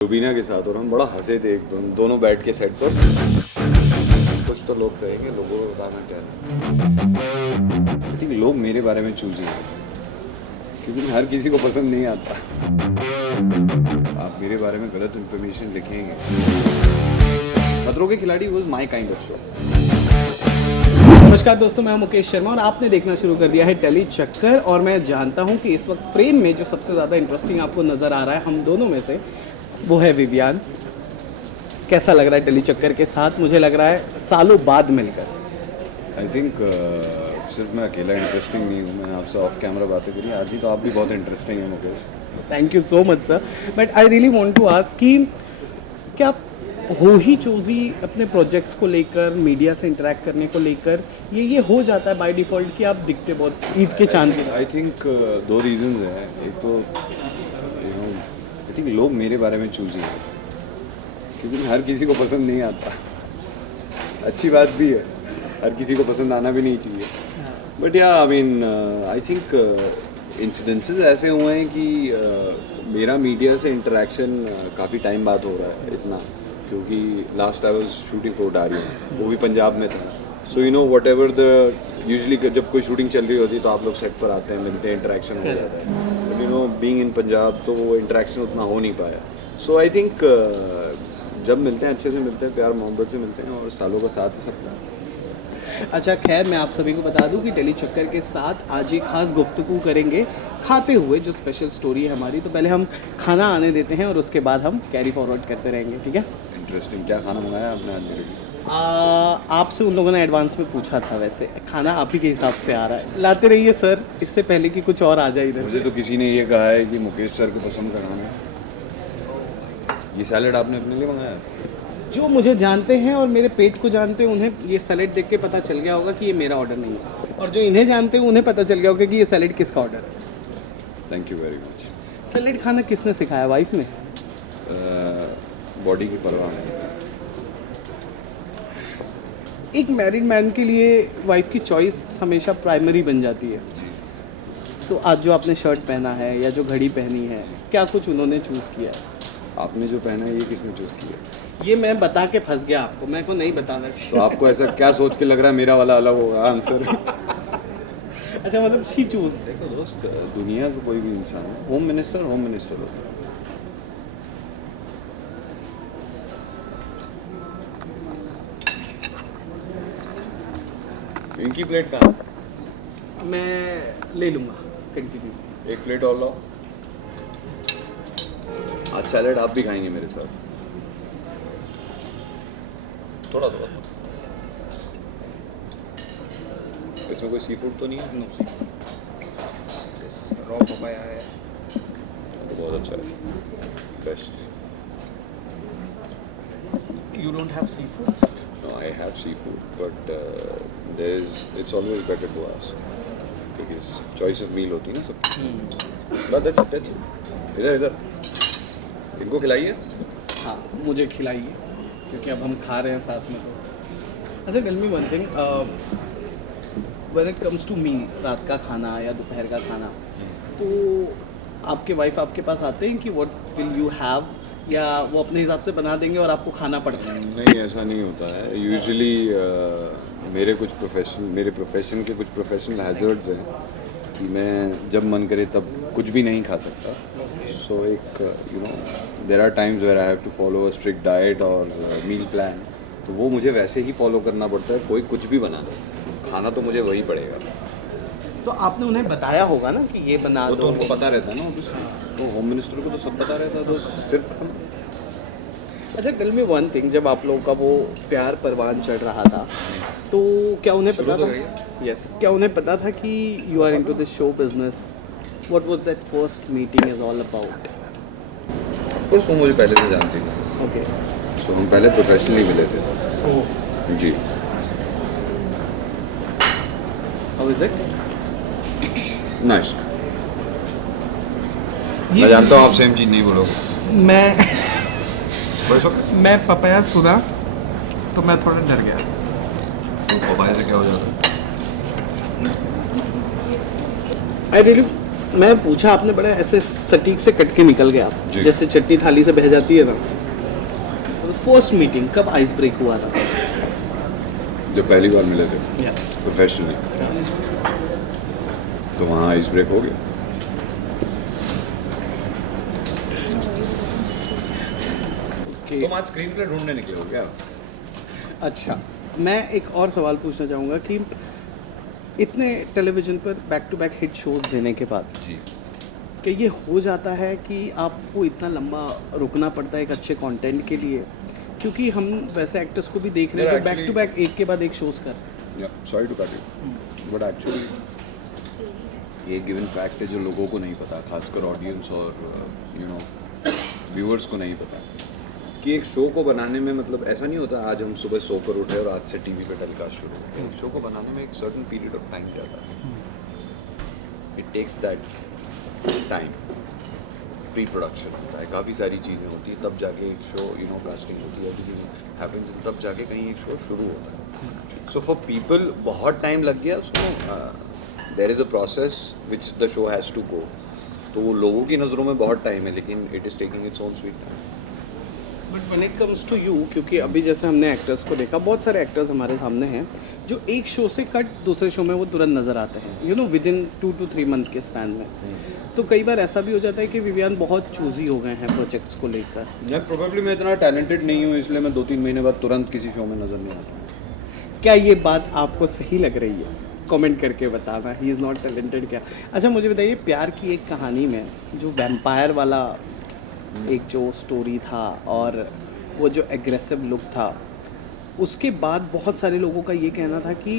रुबीना के साथ और हम बड़ा हंसे थे दोनों बैठ के सेट पर। कुछ तो लोग कहेंगे, लोगों को बताना क्या है। आई थिंक लोग मेरे बारे में चूज हैं क्योंकि मैं हर किसी को पसंद नहीं आता। आप मेरे बारे में गलत इन्फॉर्मेशन लिखेंगे। खतरों के खिलाड़ी was my kind of show. नमस्कार दोस्तों, मैं मुकेश शर्मा और आपने देखना शुरू कर दिया है टेली चक्कर। और मैं जानता हूं कि इस वक्त फ्रेम में जो सबसे ज़्यादा इंटरेस्टिंग आपको नज़र आ रहा है हम दोनों में से, वो है विवियान। कैसा लग रहा है टेली चक्कर के साथ? मुझे लग रहा है सालों बाद मिलकर। आई थिंक सिर्फ मैं अकेला इंटरेस्टिंग नहीं हूँ, मैंने आपसे ऑफ कैमरा बातें करी। आज ही तो आप भी बहुत इंटरेस्टिंग हैं Mukesh. Thank you so much sir. But I really want to ask कि क्या आप हो ही चूजी अपने प्रोजेक्ट्स को लेकर, मीडिया से इंटरेक्ट करने को लेकर? ये हो जाता है बाय डिफ़ॉल्ट कि आप दिखते बहुत ईद के चांद की तरह। आई थिंक दो रीजंस हैं। एक तो आई थिंक लोग मेरे बारे में चूज हैं क्योंकि मैं हर किसी को पसंद नहीं आता। अच्छी बात भी है, हर किसी को पसंद आना भी नहीं चाहिए। बट या I mean I think incidences ऐसे हुए हैं कि मेरा मीडिया से इंटरेक्शन काफ़ी टाइम बाद हो रहा है इतना, क्योंकि last I was shooting for Darius, वो भी पंजाब में था। सो you know what ever the usually जब कोई शूटिंग चल रही होती है तो आप लोग सेट पर आते हैं, मिलते हैं, इंटरेक्शन हो जाता है। You know being in Punjab तो वो इंटरेक्शन उतना हो नहीं पाया। सो आई थिंक जब मिलते हैं अच्छे से मिलते हैं, प्यार मोहब्बत से मिलते हैं और सालों का साथ है सबका। अच्छा खैर, मैं आप सभी को बता दूं कि टेली चक्कर के साथ आज एक खास गुफ्तगू करेंगे खाते हुए, जो स्पेशल स्टोरी है हमारी। तो पहले हम खाना आने देते हैं और उसके बाद हम कैरी फॉरवर्ड करते रहेंगे, ठीक है? इंटरेस्टिंग। क्या खाना मंगाया आपने आज मेरे लिए? आपसे उन लोगों ने एडवांस में पूछा था, वैसे खाना आप ही के हिसाब से आ रहा है। लाते रहिए सर, इससे पहले कि कुछ और आ जाए इधर। मुझे तो किसी ने ये कहा है कि मुकेश सर को पसंद कराना है। ये सैलेड आपने अपने लिए मंगाया? जो मुझे जानते हैं और मेरे पेट को जानते हैं, उन्हें ये सैलेड देख के पता चल गया होगा कि ये मेरा ऑर्डर नहीं है, और जो इन्हें जानते हैं उन्हें पता चल गया होगा कि ये सैलेड किसका ऑर्डर है। Thank you very much. Salad खाना किसने सिखाया? वाइफ ने? बॉडी की परवाह नहीं। एक मैरिड मैन के लिए वाइफ की चॉइस हमेशा प्राइमरी बन जाती है। तो आज जो आपने शर्ट पहना है या जो घड़ी पहनी है, क्या कुछ उन्होंने चूज़ किया है? आपने जो पहना है ये किसने चूज़ किया? ये मैं बता के फंस गया आपको, मेरे को नहीं बताना चाहिए। तो आपको ऐसा क्या सोच के लग रहा है मेरा वाला अलग होगा आंसर? अच्छा, मतलब शी चूज। देखो दोस्त, दुनिया का कोई भी इंसान है, होम मिनिस्टर होता है। इनकी प्लेट कहाँ? मैं ले लूँगा, कंटिन्यू। एक प्लेट और लाओ। आज सैलेड आप भी खाएंगे मेरे साथ? थोड़ा थोड़ा। इसमें कोई सी फूड तो नहीं है? नो सी, रॉ पपाया है। तो बहुत अच्छा है, best. You don't have seafood? No, I have seafood, but it's always better to ask because choice of meal होती है ना सब। But that's it. इधर इनको खिलाइए। हाँ, मुझे खिलाइए क्योंकि अब हम खा रहे हैं साथ में। तो अच्छा, tell me one thing, when it comes to meal, रात का खाना या दोपहर का खाना, तो आपके वाइफ आपके पास आते हैं कि व्हाट विल यू हैव, या वो अपने हिसाब से बना देंगे और आपको खाना पड़ता है? नहीं, ऐसा नहीं होता है। यूजुअली मेरे प्रोफेशन के कुछ प्रोफेशनल हैजर्ड्स हैं कि मैं जब मन करे तब कुछ भी नहीं खा सकता। सो एक you know there are times where I have to follow a strict diet और मील प्लान, तो वो मुझे वैसे ही फॉलो करना पड़ता है। कोई कुछ भी बना दे, खाना तो मुझे वही पड़ेगा। तो आपने उन्हें बताया होगा ना कि ये बना वो दो? तो उनको पता रहता है ना, तो होम मिनिस्टर को तो सब पता रहता है, तो सिर्फ खाना। अच्छा, टेल मी वन थिंग, जब आप लोगों का वो प्यार परवान चढ़ रहा था, तो क्या उन्हें पता तो था? यस, क्या उन्हें पता था कि you are into this show business? What was that first meeting is all about? Of course वो मुझे पहले से जानती थी। ओके। सो हम पहले प्रोफेशनली मिले थे। जी। How is it? नाइस। मैं जानता हूँ आप सेम चीज़ नहीं बोलोगे। मैं पपाया सुना तो मैं थोड़ा डर गया। पपाया से क्या हो जाता है? आई रियली मैं पूछा, आपने बड़ा ऐसे सटीक से कट के निकल गया, जी। जैसे चटनी थाली से बह जाती है ना। फर्स्ट मीटिंग कब आइस ब्रेक हुआ था? जब पहली बार मिले थे प्रोफेशनली, तो वहाँ आइस ब्रेक हो गया। Okay. तुम आज स्क्रीन प्ले ढूंढने निकले हो क्या? अच्छा, मैं एक और सवाल पूछना चाहूँगा कि इतने टेलीविज़न पर back to back hit shows देने के बाद जी। कि ये हो जाता है कि आपको इतना लंबा रुकना पड़ता है एक अच्छे कंटेंट के लिए, क्योंकि हम वैसे एक्टर्स को भी देख रहे हैं Yeah, जो बैक टू बैक एक के बाद एक शोज़ कर। Sorry to cut you, but actually ये गिवन फैक्ट है जो लोगों को नहीं पता, खासकर ऑडियंस और व्यूअर्स को नहीं पता, कि एक शो को बनाने में मतलब ऐसा नहीं होता आज हम सुबह सोकर उठे और आज से टीवी पे टेलीकास्ट शुरू हो। एक शो को बनाने में एक सर्टेन पीरियड ऑफ टाइम जाता है। It takes that time, pre production होता है, काफ़ी सारी चीज़ें होती हैं, तब जाके एक शो कास्टिंग होती है, एवरीथिंग हैपेंस, तब जाके कहीं एक शो शुरू होता है। सो फॉर पीपल बहुत टाइम लग गया उसको, there is a process which the show has to go. तो वो लोगों की नज़रों में बहुत टाइम है, लेकिन it is taking its own sweet time. But when it comes to you, क्योंकि अभी जैसे हमने एक्टर्स को देखा, बहुत सारे एक्टर्स हमारे सामने हैं जो एक शो से कट दूसरे शो में वो तुरंत नज़र आते हैं, विद इन 2 to 3 मंथ के स्पैन में। तो कई बार ऐसा भी हो जाता है कि विवियान बहुत चूजी हो गए हैं प्रोजेक्ट्स को लेकर। मैं इतना टैलेंटेड नहीं हूँ, इसलिए मैं 2-3 महीने बाद तुरंत किसी शो में नज़र नहीं आता। क्या ये बात आपको सही लग रही है? कमेंट करके बताना, ही इज़ नॉट टैलेंटेड क्या। अच्छा, मुझे बताइए, प्यार की एक कहानी में जो वैम्पायर वाला एक जो स्टोरी था और वो जो एग्रेसिव लुक था, उसके बाद बहुत सारे लोगों का ये कहना था कि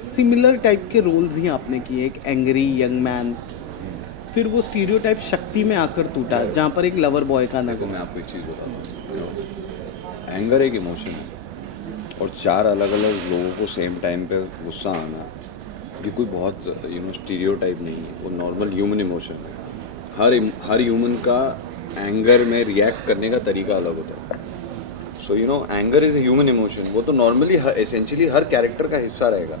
सिमिलर टाइप के रोल्स ही आपने किए, एक एंग्री यंग मैन, फिर वो स्टीरियोटाइप शक्ति में आकर टूटा जहाँ पर एक लवर बॉय का देखो, नजर। मैं आपको एक चीज़ बताता हूँ, एंगर एक इमोशन है, और 4 अलग अलग लोगों को सेम टाइम पे गुस्सा आना ये कोई बहुत स्टीरियोटाइप नहीं है, वो नॉर्मल ह्यूमन इमोशन है। हर ह्यूमन का एंगर में रिएक्ट करने का तरीका अलग होता है। सो anger is a human emotion, वो तो नॉर्मली एसेंशियली हर कैरेक्टर का हिस्सा रहेगा।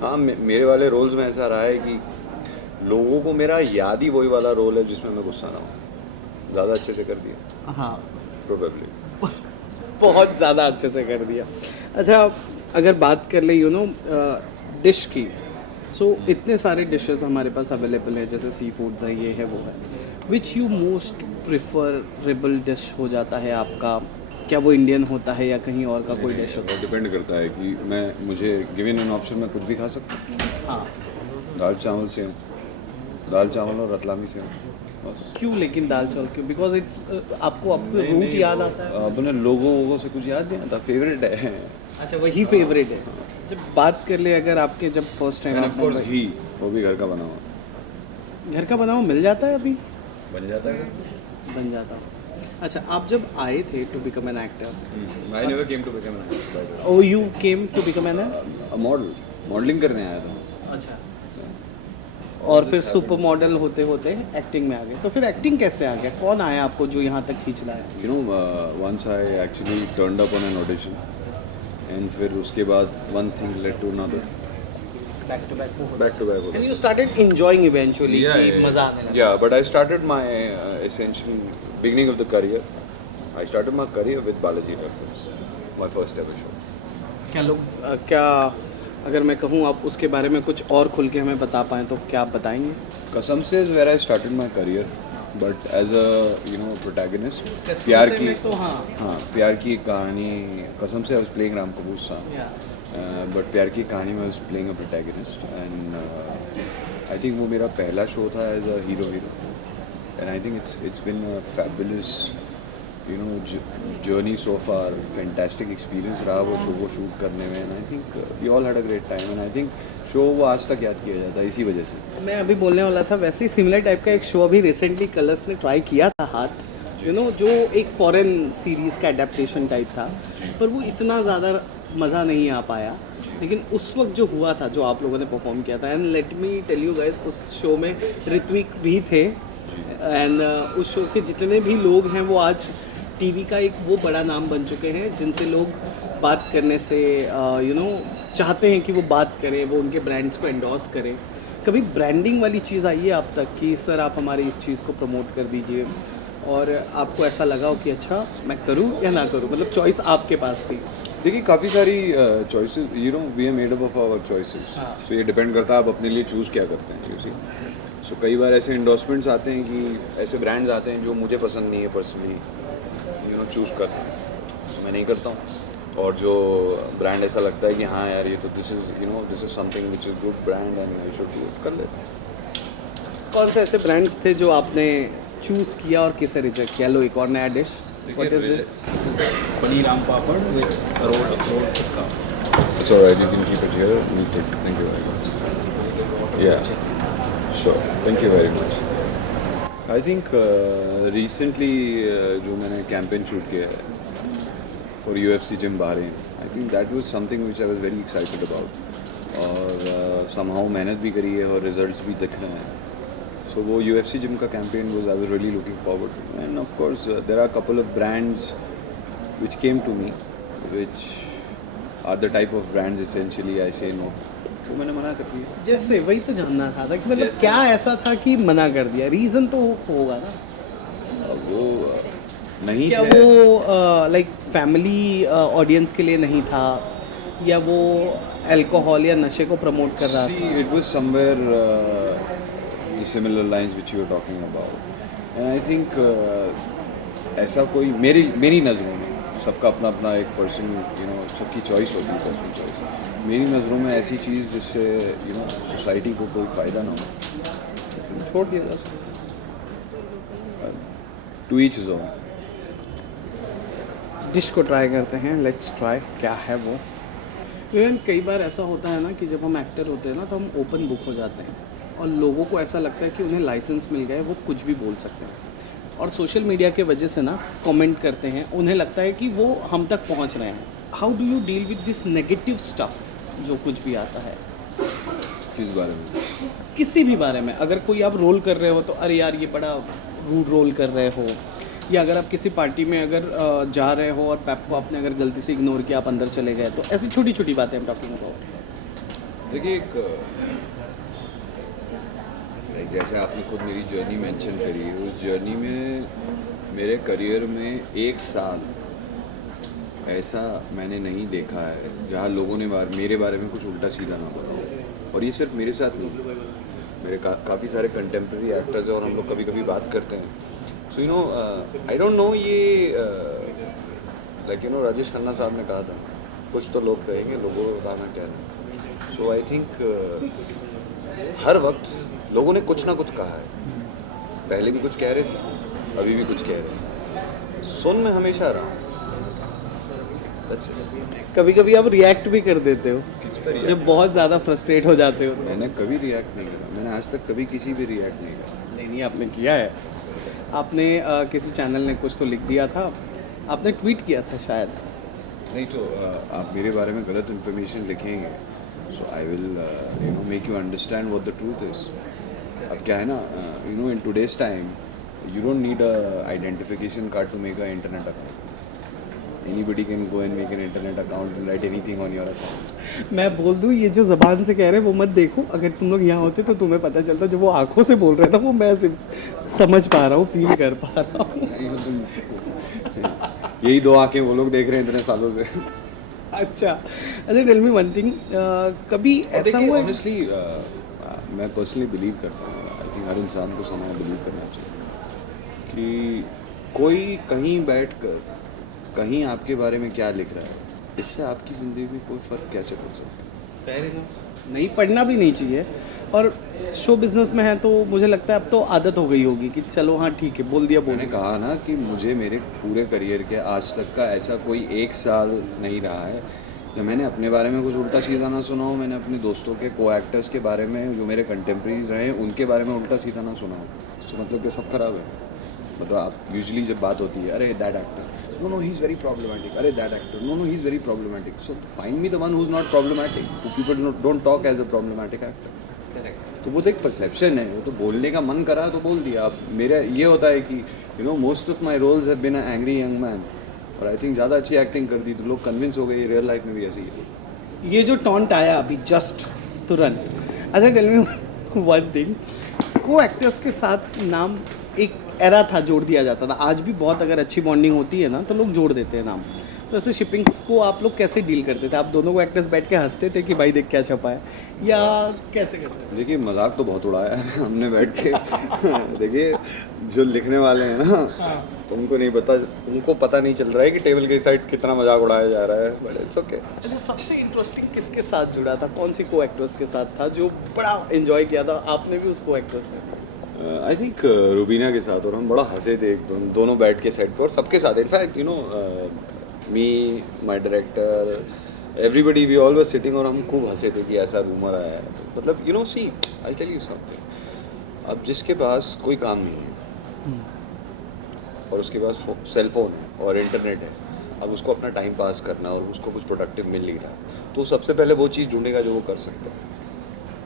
हाँ, मेरे वाले रोल्स में ऐसा रहा है कि लोगों को मेरा याद ही वही वाला रोल है जिसमें मैं गुस्सा ना हूँ, ज़्यादा अच्छे से कर दिया हाँ, प्रोबेबली। बहुत ज़्यादा अच्छे से कर दिया। अच्छा, अगर बात कर ले डिश की, सो इतने सारे डिशेस हमारे पास अवेलेबल है, जैसे सी फूड्स है, ये है वो है, which you most preferable dish हो जाता है आपका? क्या वो इंडियन होता है या कहीं और का कोई डिश होता वो डिपेंड करता है कि मुझे गिवन एन ऑप्शन में कुछ भी खा सकता हूँ। है? हाँ, दाल चावल सेव, दाल चावल और रतलामी सेव, बस। क्यों लेकिन दाल चावल क्यों? बिकॉज इट्स आपको रूट याद आता है। अपने लोगों से कुछ याद नहीं आता, फेवरेट है। अच्छा, वही फेवरेट है। जब बात कर ले, अगर आपके जब फर्स्ट टाइम ऑफ कोर्स घी, वो भी घर का बना हुआ घर का बना हुआ मिल जाता है, अभी बन जाता है। बन जाता है। अच्छा, आप जब आए थे to become an actor, I never came to become an actor, oh you came to become an modelling करने आया था। अच्छा, और फिर सुपर मॉडल होते होते एक्टिंग में आ गए। तो फिर एक्टिंग कैसे आ गया? कौन आया आपको जो यहाँ तक खींच लाया? Once I actually turned up on an audition, and फिर उसके बाद one thing led to another, back to back back and you started enjoying eventually, मजा आने लगा। Yeah, but I started my essential beginning of the career. I started my career with Balaji Films, my first ever show. क्या लोग क्या अगर मैं कहूँ आप उसके बारे में कुछ और खुल के हमें बता पाएँ तो क्या आप बताएंगे? कसम से is where I started my career, but as a protagonist. कसम प्यार से की में तो हाँ, प्यार की कहानी, कसम से I was playing Ram Kapoor son. But प्यार की कहानी में I was playing a protagonist, and I think वो मेरा पहला शो था as a hero, and I think it's been a fabulous journey so far, fantastic experience रहा वो शो को शूट करने में, and I think we all had a great time, and I think show वो आज तक याद किया जाता है इसी वजह से। मैं अभी बोलने वाला था, वैसे ही सिमिलर टाइप का एक शो अभी रिसेंटली कलर्स ने ट्राई किया था हाथ, जो एक फॉरेन सीरीज़ का एडेप्टेशन टाइप था, पर वो इतना ज़्यादा मज़ा नहीं आ पाया। लेकिन उस वक्त जो हुआ था, जो आप लोगों ने परफॉर्म किया था, and let me tell you guys, उस शो में ऋत्विक भी थे, एंड उस शो के जितने भी लोग हैं वो आज टीवी का एक वो बड़ा नाम बन चुके हैं, जिनसे लोग बात करने से चाहते हैं कि वो बात करें, वो उनके ब्रांड्स को एंडोर्स करें। कभी ब्रांडिंग वाली चीज़ आई है आप तक कि सर आप हमारी इस चीज़ को प्रमोट कर दीजिए, और आपको ऐसा लगा हो कि अच्छा मैं करूं या ना करूं, मतलब चॉइस आपके पास थी? देखिए काफ़ी सारी choices, you know we are made up of our choices, हाँ। सो ये डिपेंड करता है आप अपने लिए चूज़ क्या करते हैं, यू सी। सो कई बार ऐसे इंडोर्समेंट्स आते हैं कि ऐसे ब्रांड्स आते हैं जो मुझे पसंद नहीं है पर्सनली, यू नो चूज़ करता हूँ, सो मैं नहीं करता हूँ। और जो ब्रांड ऐसा लगता है कि हाँ यार ये तो this is something which is good brand and I should do it, कर लेते हैं। कौन से ऐसे ब्रांड्स थे जो आपने चूज़ किया और किसे रिजेक्ट किया? लो एक और नया dish, what is this? This is paneer aam papad with rolled tikka. It's alright, you can keep it here. We'll take it. Thank you very much. Yeah, sure. Thank you very much. I think recently जो मैंने campaign shoot किया है for UFC Gym Bahrain, I think that was something which I was very excited about. और somehow मेहनत भी करी है और results भी दिख रहे हैं. So वो UFC Gym का campaign was I was really looking forward to. And of course there are a couple of brands which came to me, which are the type of brands essentially I say no. तो मैंने मना कर दिया. जैसे वही तो जानना था कि मतलब जैसे- क्या ऐसा था कि मना कर दिया? रीज़न तो होगा ना, वो नहीं क्या थे. वो लाइक फैमिली ऑडियंस के लिए नहीं था, या वो अल्कोहल या नशे को प्रमोट कर रहा था? See, it was somewhere the similar lines which you were talking about. And I think ऐसा कोई मेरी नज़रों में, सबका अपना अपना एक पर्सन, यू नो सबकी चॉइस होती है, पर्सनल चॉइस. मेरी नज़रों में ऐसी चीज़ जिससे यू नो सोसाइटी को कोई फ़ायदा ना हो, छोड़ दिया जा सकता. To each his own. Dish को ट्राई करते हैं, लेट्स ट्राई क्या है वो. इवन कई बार ऐसा होता है ना कि जब हम एक्टर होते हैं ना तो हम ओपन बुक हो जाते हैं, और लोगों को ऐसा लगता है कि उन्हें लाइसेंस मिल गया है, वो कुछ भी बोल सकते हैं. और सोशल मीडिया के वजह से ना कमेंट करते हैं, उन्हें लगता है कि वो हम तक पहुंच रहे हैं. How do you deal with this negative stuff जो कुछ भी आता है? किस बारे में? किसी भी बारे में, अगर कोई आप रोल कर रहे हो तो अरे यार ये बड़ा रूड रोल कर रहे हो, या अगर आप किसी पार्टी में अगर जा रहे हो और पैप को आपने अगर गलती से इग्नोर किया, आप अंदर चले गए, तो ऐसी छोटी छोटी बातें हम टॉकिंग अबाउट. देखिए जैसे आपने खुद मेरी जर्नी मेंशन करी है, उस जर्नी में मेरे करियर में एक साल ऐसा मैंने नहीं देखा है जहाँ लोगों ने मेरे बारे में कुछ उल्टा सीधा ना बोला. और ये सिर्फ मेरे साथ नहीं, मेरे काफ़ी सारे कंटेम्प्रेरी एक्टर्स हैं और हम लोग कभी कभी बात करते हैं. So you know I don't know, ये like you know Rajesh Khanna साहब ने कहा था, कुछ तो लोग कहेंगे, लोगों का गाना क्या है. सो आई थिंक हर वक्त लोगों ने कुछ ना कुछ कहा है. पहले भी कुछ कह रहे थे, अभी भी कुछ कह रहे हैं. सुन मैं हमेशा रहा हूँ. That's it. कभी कभी आप रिएक्ट भी कर देते हो किस पर जब बहुत ज़्यादा फ्रस्ट्रेट हो जाते हो. मैंने कभी रिएक्ट नहीं करा. मैंने आज तक कभी किसी भी रिएक्ट नहीं करा. नहीं आपने किया है. आपने किसी चैनल ने कुछ तो लिख दिया था, आपने ट्वीट किया था शायद. नहीं तो आप मेरे बारे में गलत इन्फॉर्मेशन लिखेंगे, so I will you know make you understand what the truth is. अब क्या है ना, you know in today's time you don't need a identification card to make a internet account. Anybody can go and make an internet account and write anything on your account. मैं बोल दूँ, ये जो ज़बान से कह रहे हैं वो मत देखो. अगर तुम लोग यहाँ होते तो तुम्हें पता चलता. जो वो आंखों से बोल रहे थे वो मैं सिर्फ समझ पा रहा हूँ, फील कर पा रहा हूँ. यही दो आंखें वो लोग देख रहे हैं इतने सालों से. अच्छा टेल मी वन थिंग, कभी ऐसा हुआ है? ऑनेस्टली मैं पर्सनली बिलीव करता हूँ, आई थिंक हर इंसान को समय बिलीव करना चाहिए कि कोई कहीं बैठकर कहीं आपके बारे में क्या लिख रहा है, इससे आपकी ज़िंदगी में कोई फ़र्क कैसे पड़ सकता है. Fair enough. नहीं पढ़ना भी नहीं चाहिए. और शो बिजनेस में है तो मुझे लगता है अब तो आदत हो गई होगी कि चलो हाँ ठीक है, बोल दिया मैंने कहा ना कि मुझे मेरे पूरे करियर के आज तक का ऐसा कोई एक साल नहीं रहा है जब मैंने अपने बारे में कुछ उल्टा सीधा ना सुना हो. मैंने अपने दोस्तों के को एक्टर्स के बारे में, जो मेरे कंटेम्प्रेरीज हैं, उनके बारे में उल्टा सीधा ना सुना हो. तो मतलब कि सब खराब है. मतलब आप यूजुअली जब बात होती है, अरे that actor, no he is very problematic, अरे that actor, no he is very problematic, so find me the one who is not problematic, who people don't talk as a problematic actor. Correct. तो वो तो एक perception है, वो तो बोलने का मन करा तो बोल दिया. अब मेरा ये होता है कि you know most of my roles have been a angry young man, और आई थिंक ज़्यादा अच्छी एक्टिंग कर दी तो लोग कन्विंस हो गए रियल लाइफ में भी ऐसे ही है. ये जो टॉन्ट आया अभी जस्ट तुरंत, अच्छा टेल मी वन थिंग, को एक्टर्स के साथ नाम एक एरा था, जोड़ दिया जाता था। आज भी बहुत अगर अच्छी बॉन्डिंग होती है ना तो लोग जोड़ देते हैं नाम। तो ऐसे शिपिंग्स को आप लोग कैसे डील करते थे? आप दोनों को एक्टर्स बैठ के हंसते थे कि भाई देख क्या छपा है, या कैसे करते थे? देखिए मजाक तो बहुत उड़ाया है हमने बैठ के। देखिए जो लिखने वाले हैं ना, उनको नहीं पता, उनको पता नहीं चल रहा है कि टेबल के साइड कितना मजाक उड़ाया जा रहा है, बट इट्स ओके। अच्छा, सबसे इंटरेस्टिंग किसके साथ जुड़ा था? कौन सी को एक्ट्रेस के साथ था जो बड़ा एंजॉय किया था आपने भी उस को एक्ट्रेस ने? आई थिंक रुबीना के साथ, और हम बड़ा हंसे थे दोनों बैठ के सेट पे, और सबके साथ in fact you know me, my director, everybody, we all were sitting, और हम खूब हंसे थे कि ऐसा रूमर आया है। तो मतलब you know see, I tell you something, अब जिसके पास कोई काम नहीं है और उसके पास सेल फोन है और इंटरनेट है, अब उसको अपना टाइम पास करना और उसको कुछ प्रोडक्टिव मिल नहीं रहा, तो सबसे पहले वो चीज़ ढूंढेगा जो वो कर सकता है।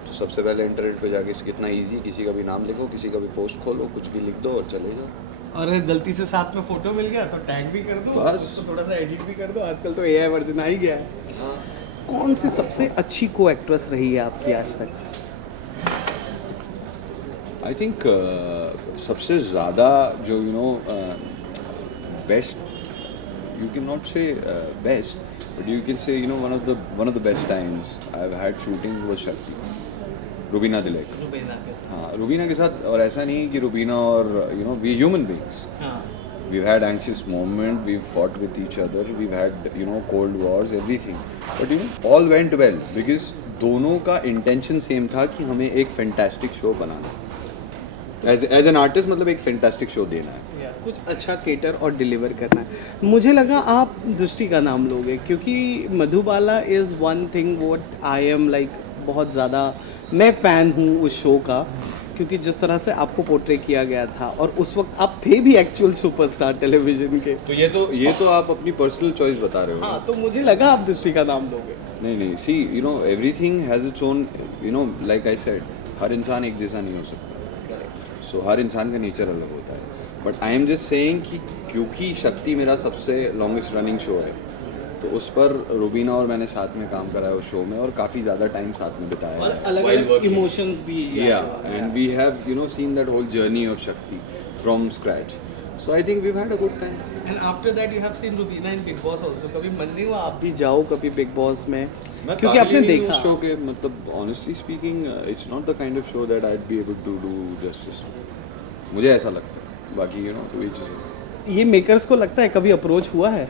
तो सबसे पहले इंटरनेट पे जाके कितना इजी, किसी का भी नाम लिखो, किसी का भी पोस्ट खोलो, कुछ भी लिख दो और चले जाओ। और अगर गलती से साथ में फोटो मिल गया तो टैग भी कर दो, बस। उसको थोड़ा सा एडिट भी कर दो। आजकल तो एआई वर्जन आ ही गया है। हाँ, कौन सी सबसे अच्छी को एक्ट्रेस रही है आपकी आज तक? आई थिंक सबसे ज़्यादा जो you know best, you can not say best, but you can say you know one of the best times I have had shooting was Shakti, Rubina Dilaik. हाँ, रुबीना के साथ, और ऐसा नहीं कि रुबीना और you know we human beings, we've had anxious moment, we've fought with each other, we've had you know cold wars, everything, but you know all went well because दोनों का इंटेंशन सेम था कि हमें एक फैंटास्टिक शो बनाना है, as an artist, मतलब एक fantastic show देना है, कुछ अच्छा केटर और डिलीवर करना है। मुझे लगा आप दृष्टि का नाम लोगे, क्योंकि Madhubala is one thing what I am like, बहुत ज़्यादा मैं फ़ैन हूँ उस शो का, क्योंकि जिस तरह से आपको पोर्ट्रे किया गया था, और उस वक्त आप थे भी एक्चुअल सुपरस्टार टेलीविजन के। तो ये तो आप अपनी पर्सनल चॉइस बता रहे हो। हाँ, तो मुझे लगा आप दृष्टि का नाम लोगे। नहीं, see you know everything has its own, you know like I said, हर इंसान एक जैसा नहीं हो सकता, सो हर इंसान का नेचर अलग होता है, but I am just saying कि क्योंकि शक्ति मेरा सबसे लॉन्गेस्ट रनिंग शो है, तो उस पर रुबीना और मैंने साथ में काम करा है उस शो में, और काफ़ी ज़्यादा टाइम साथ में बिताया और है, अलग-अलग इमोशंस भी। And we have you know seen that whole journey of Shakti from scratch, so I think we had a good time. And after that you have seen Rubina in Bigg Boss also. कभी मन नहीं हुआ आप भी जाओ कभी big boss में? क्योंकि आपने देखा शो के, मतलब honestly speaking it's not the kind of show that I be able to do justice, मुझे ऐसा लगता है। बाकी यू नो तो ये चीज़, ये मेकर्स को लगता है कभी अप्रोच हुआ है?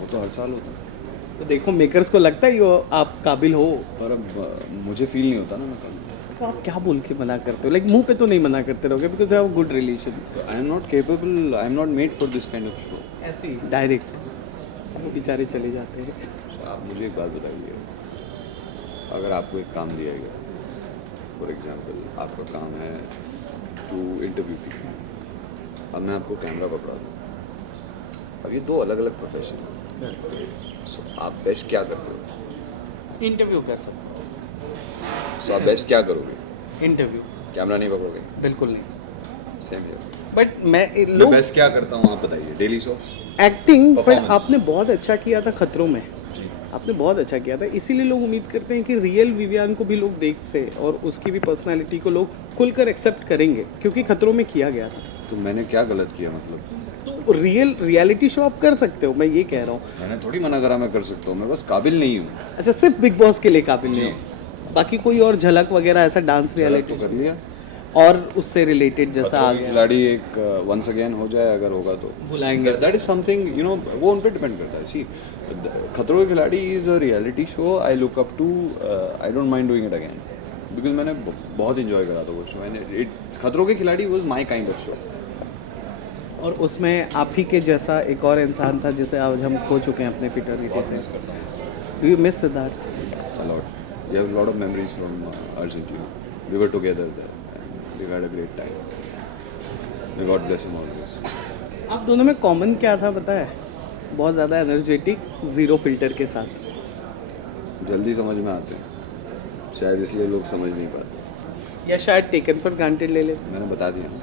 वो तो हर साल होता है, तो देखो मेकर्स को लगता है ये आप काबिल हो, पर अब मुझे फील नहीं होता ना मैं कभी। तो आप क्या बोल के मना करते हो? लाइक मुंह पे तो नहीं मना करते रहोगे, because have good relation. I am not capable, I am not made for this kind of show. ऐसे ही डायरेक्ट वो बेचारे चले जाते हैं। So, आप मुझे एक बात बताइए, अगर आपको एक काम दिया गया, फॉर एग्जांपल आपका काम है टू इंटरव्यू पीपल, अब मैं आपको कैमरा पकड़ा दूँ, अब ये दो अलग अलग प्रोफेशन है, सो आप बेस्ट क्या करते हो? इंटरव्यू कर सकते हो। सो आप बेस्ट क्या करोगे? इंटरव्यू कैमरा नहीं पकड़ोगे? बिल्कुल नहीं। सेम है। बट मैं मैं बेस्ट क्या करता हूँ आप बताइए? डेली सोप्स, एक्टिंग, पर Performance. आपने बहुत अच्छा किया था खतरों में, जी, आपने बहुत अच्छा किया था, इसीलिए लोग उम्मीद करते हैं कि रियल विवियान को भी लोग देख से, और उसकी भी पर्सनालिटी को लोग खुलकर एक्सेप्ट करेंगे, क्योंकि खतरों में किया गया था। तो मैंने क्या गलत किया? मतलब तो रियलिटी शो आप कर सकते हो, मैं ये कह रहा हूँ। मैंने थोड़ी मना करा मैं कर सकता हूँ, मैं बस काबिल नहीं हूँ। अच्छा, सिर्फ बिग बॉस के लिए काबिल नहीं जी। हो, बाकी कोई और झलक वगैरह ऐसा डांस तो रियलिटी करिए, और उससे रिलेटेड जैसा आ गया खिलाड़ी एक वंस अगेन हो जाए, अगर होगा तो बुलाएंगे। That is something, you know वो उन पे डिपेंड करता है। सी, Khatron ke Khiladi is a reality show I look up to, I don't mind doing it again, because मैंने बहुत इंजॉय करा था वो शो। मैंने खतरों के खिलाड़ी was my kind of show, और उसमें आप ही के जैसा एक और इंसान था जिसे आज हम खो चुके हैं अपने फिटरिटी बहुत से। मिस करता हूँ do you miss Siddharth? a lot. We have a lot of memories from Argentina. We were together there and we had a great time. May God bless him always. आप दोनों में कॉमन क्या था पता है? बहुत ज़्यादा एनर्जेटिक, ज़ीरो फिल्टर के साथ। जल्दी समझ में आते हैं, शायद इसलिए लोग समझ नहीं पाते। या शायद टेकन फॉर ग्रांटेड ले लेते। मैंने बता दिया ना,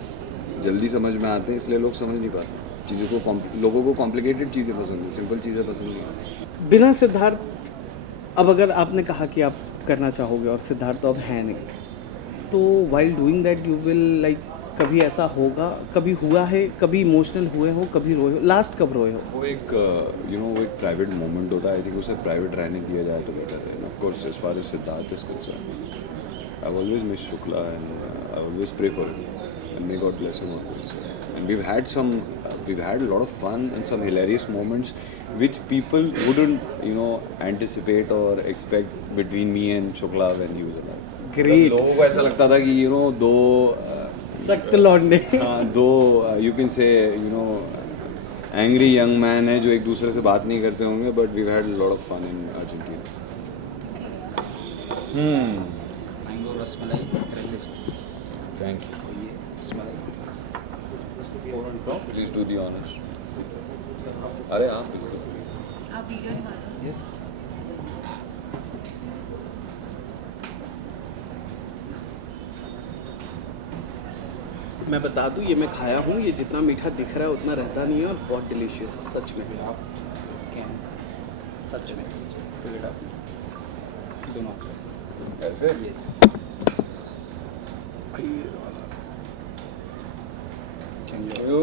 जल्दी समझ में आते हैं इसलिए लोग समझ नहीं पाते चीज़ों को। लोगों को कॉम्प्लिकेटेड चीज़ें पसंद है, सिंपल चीज़ें पसंद नहीं। बिना सिद्धार्थ, अब अगर आपने कहा कि आप करना चाहोगे और सिद्धार्थ तो अब है नहीं, तो while doing that you will like कभी ऐसा होगा, कभी हुआ है, कभी इमोशनल हुए हो, कभी रोए हो, लास्ट कब रोए हो? वो एक वो एक प्राइवेट मोमेंट होता है। आई थिंक उसे प्राइवेट रहने दिया जाए तो बेटर है। Of course as far as Siddharth is concern, I always miss Shukla and I always pray for him and may God bless him always. And we've had a lot of fun and some hilarious moments which people wouldn't anticipate or expect between me and Shukla when he was alive. Great. लोगों को ऐसा लगता था कि दो सख्त लौंडे। दो you can say angry young man है जो एक दूसरे से बात नहीं करते होंगे, but we had lot of fun in Argentina. Mango rasmalai delicious. Thank you. ये rasmalai please do the honours. अरे हाँ बिल्कुल। आप वीडियो निकाल रहे हो? यस। मैं बता दूं, ये मैं खाया हूँ, ये जितना मीठा दिख रहा है उतना रहता नहीं है और बहुत डिलीशियस है सच में। आप कैन सच में। फिल इट अप दोनों से। ऐसे यस। यू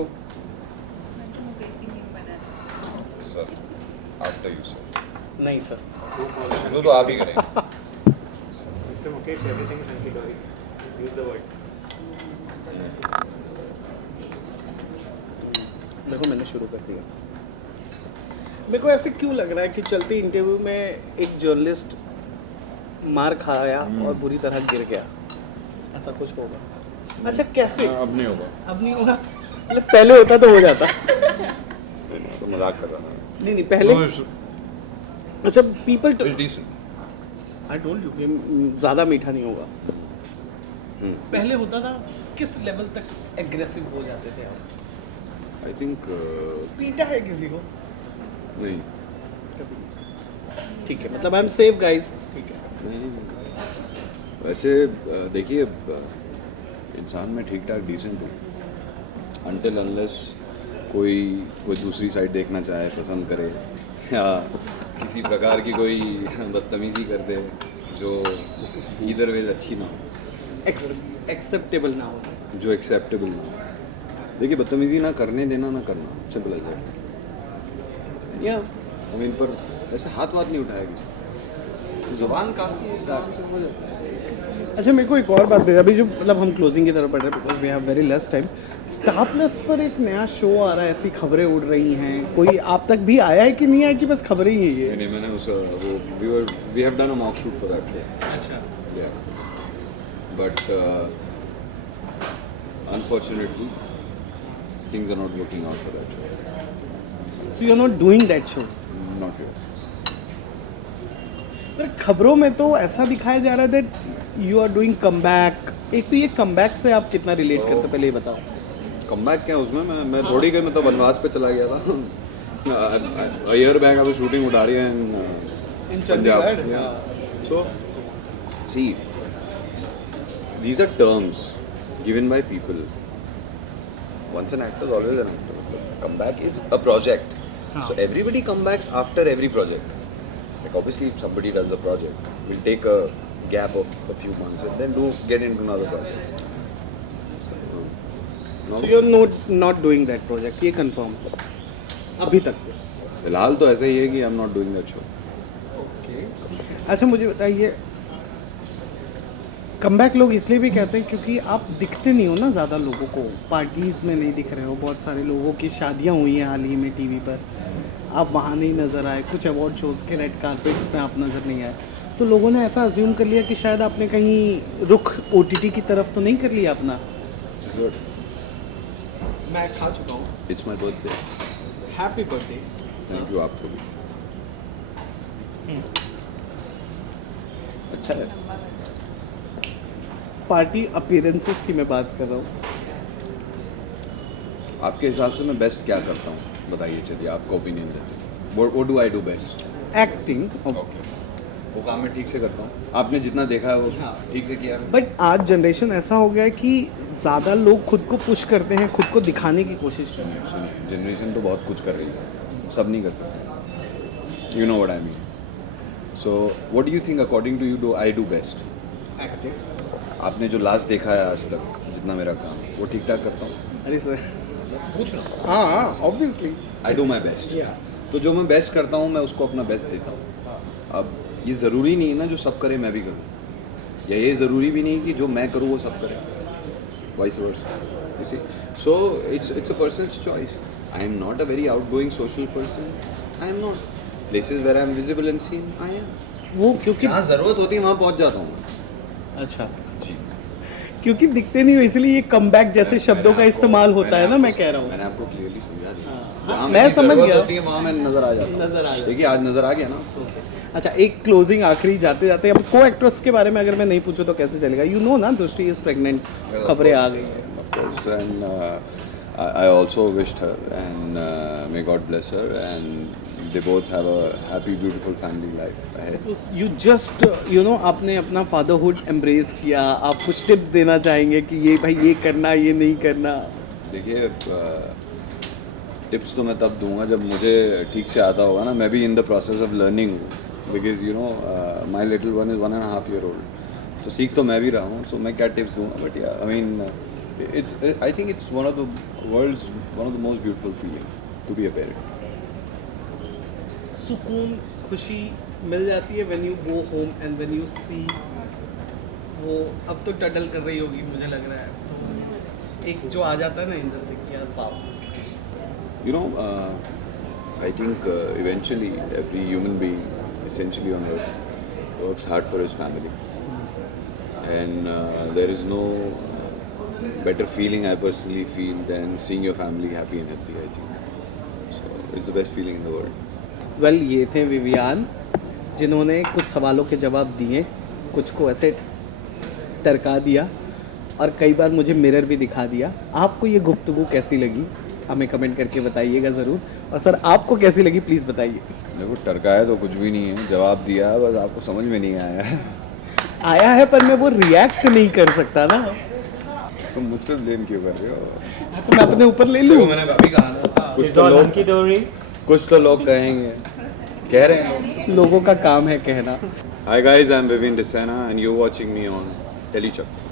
मैं तो मुकेश की न्यू बना रही सर आफ्टर यू सर। नहीं सर, शुरू तो आप ही करें। Mr. Mukesh, everything is hunky-dory. Use the word. देखो मैंने शुरू कर दिया। मेरे को ऐसे क्यों लग रहा है कि चलते इंटरव्यू में एक जर्नलिस्ट मार खाया और बुरी तरह गिर गया, ऐसा कुछ होगा? अच्छा कैसे? अब नहीं होगा। अब नहीं होगा? मतलब पहले होता तो हो जाता। तो मजाक कर रहा था। नहीं नहीं पहले। अच्छा people it's decent. I told you कि ज़्यादा मीठा नहीं होगा। पहले होता था, किस लेवल तक एग्रेसिव हो जाते थे आप? आई थिंक पीटा है किसी को? नहीं ठीक है, मतलब आई एम सेफ गाइस। ठीक है। वैसे देखिए इंसान में ठीक ठाक डिसेंट हूँ अनटिल अनलेस कोई दूसरी साइड देखना चाहे, पसंद करे या किसी प्रकार की कोई बदतमीजी कर दे जो इधर वेज अच्छी ना हो, एक्सेप्टेबल ना हो। जो एक्सेप्टेबल ना हो। देखिए बदतमीजी ना करने देना ना करना, सिंपल एज दैट। या इन पर ऐसे हाथ वाथ नहीं उठाया किसी, जुबान काफ़ी आराम से हो जाता है। अच्छा मेरे को एक और बात बताइए, अभी जो मतलब हम क्लोजिंग की तरफ बढ़ रहे हैं because we have very less time. Star Plus पर एक नया शो आ रहा है, ऐसी खबरें उड़ रही हैं, कोई आप तक भी आया है कि नहीं आया कि बस खबरें ही है ये? नहीं मैंने उस वो we have done a mock shoot for that show. अच्छा। Yeah but unfortunately things are not working out for that show. So you are not doing that show? Not your. पर खबरों में तो ऐसा दिखाया जा रहा है that you are doing comeback. एक तो ये कमबैक से आप कितना रिलेट करते हो, पहले ये बताओ। कमबैक क्या उसमें मैं थोड़ी गई, मैं तो वनवास पे चला गया था। Year back I was shooting Udaariyaan in Punjab. So see these are terms given by people. Once an actor is always an actor. Comeback is a project. So everybody comebacks after every project. Like obviously if somebody does a project, we'll take a gap of a few months and then get into another project. So you are not doing that project, ये confirm अभी तक? फिलहाल तो ऐसा ही है कि I am not doing that show. अच्छा मुझे बताइए, कमबैक लोग इसलिए भी कहते हैं क्योंकि आप दिखते नहीं हो ना ज़्यादा लोगों को, पार्टीज़ में नहीं दिख रहे हो, बहुत सारे लोगों की शादियां हुई हैं हाल ही में टीवी पर, आप वहाँ नहीं नज़र आए, कुछ अवार्ड शोज़ के रेड कारपेट्स में आप नज़र नहीं आए, तो लोगों ने ऐसा अज्यूम कर लिया कि शायद आपने कहीं रुख OTT की तरफ तो नहीं कर लिया अपना। मैं खा चुका हूँ। It's my birthday. Happy birthday. Thank you आपको भी। अच्छा है। पार्टी अपीयरेंसेस की मैं बात कर रहा हूँ। आपके हिसाब से मैं बेस्ट क्या करता हूँ बताइए, चलिए आपका ओपिनियन देते हैं। What do I do best? Acting. Okay, वो काम मैं ठीक से करता हूँ। आपने जितना देखा है वो ठीक से किया है। बट आज जनरेशन ऐसा हो गया है कि ज़्यादा लोग खुद को पुश करते हैं, खुद को दिखाने की कोशिश करते हैं। जनरेशन तो बहुत कुछ कर रही है, सब नहीं कर सकते। You know what I mean. So what do you think according to you do I do best? Acting. आपने जो लास्ट देखा है आज तक जितना मेरा काम वो ठीक ठाक करता हूँ. अरे सर हाँ obviously I do my best. तो जो मैं बेस्ट करता हूँ मैं उसको अपना बेस्ट देता हूँ. अब ये ज़रूरी नहीं है ना जो सब करे मैं भी करूँ, या ये ज़रूरी भी नहीं कि जो मैं करूँ वो सब करे, vice versa. You see, so it's a person's choice. I am not a very outgoing social person. I am not. Places where I am visible and seen, I am. वो क्योंकि जहाँ ज़रूरत होती है वहाँ पहुँच जाता हूँ. अच्छा जी. क्योंकि दिखते नहीं हो इसलिए ये कमबैक जैसे शब्दों का इस्तेमाल होता है ना, मैं कह रहा हूँ. मैंने आपको क्लियरली समझा दिया. हाँ, जहाँ मैं मेरी समझ ज़रूरत गया. होती है वहाँ मैं नज़र आ जाता हूँ. नज़र आ जाता. देखिए आज नज़र आ गया ना. अच्छा एक क्लोजिंग आखिरी जाते जाते, अब को एक्ट्रेस के बारे में अगर मैं नहीं पूछूं तो कैसे चलेगा. यू नो ना दृष्टि इज प्रेग्नेंट, खबरें आ गई हैं. Of course, and I also wished her, and may God bless her, and they both have a happy, beautiful family life ahead. You just you know आपने अपना फादरहुड एम्ब्रेस किया. आप कुछ टिप्स देना चाहेंगे कि ये भाई ये करना ये नहीं करना. देखिए टिप्स तो मैं तब दूंगा जब मुझे ठीक से आता होगा ना. मैं भी in the process of learning हूँ, because you know my little one is 1.5 year old. तो सीख तो मैं भी रहा हूँ. सो मैं क्या टिप्स दूंगा, बट या I mean I think it's one of the world's most beautiful feeling to be a parent. सुकून खुशी मिल जाती है when you go home and when you see. वो अब तो टडल कर रही होगी मुझे लग रहा है, तो एक जो आ जाता है ना अंदर से कि यार बाप. You know, I think eventually every human being essentially on earth works hard for his family, and there is no better feeling I personally feel than seeing your family happy and healthy. I think so. It's the best feeling in the world. Well ये थे Vivian, जिन्होंने कुछ सवालों के जवाब दिए, कुछ को ऐसे टरका दिया और कई बार मुझे मिरर भी दिखा दिया. आपको ये गुफ्तगू कैसी लगी हमें कमेंट करके बताइएगा ज़रूर. और सर आपको कैसी लगी प्लीज़ बताइए. देखो टरकाया तो कुछ भी नहीं है, जवाब दिया है, बस आपको समझ में नहीं आया है. आया है पर मैं वो रिएक्ट नहीं कर सकता ना. तुम मुझ पर ब्लेम क्यों कर रहे हो? हाँ, तो मैं अपने ऊपर ले लूँ. मैंने अभी कहा ना, कुछ तो लोग कहेंगे, कह रहे हैं. लोगों का काम है कहना. Hi guys, I'm Vivin Desena and you're watching me on Telechuck.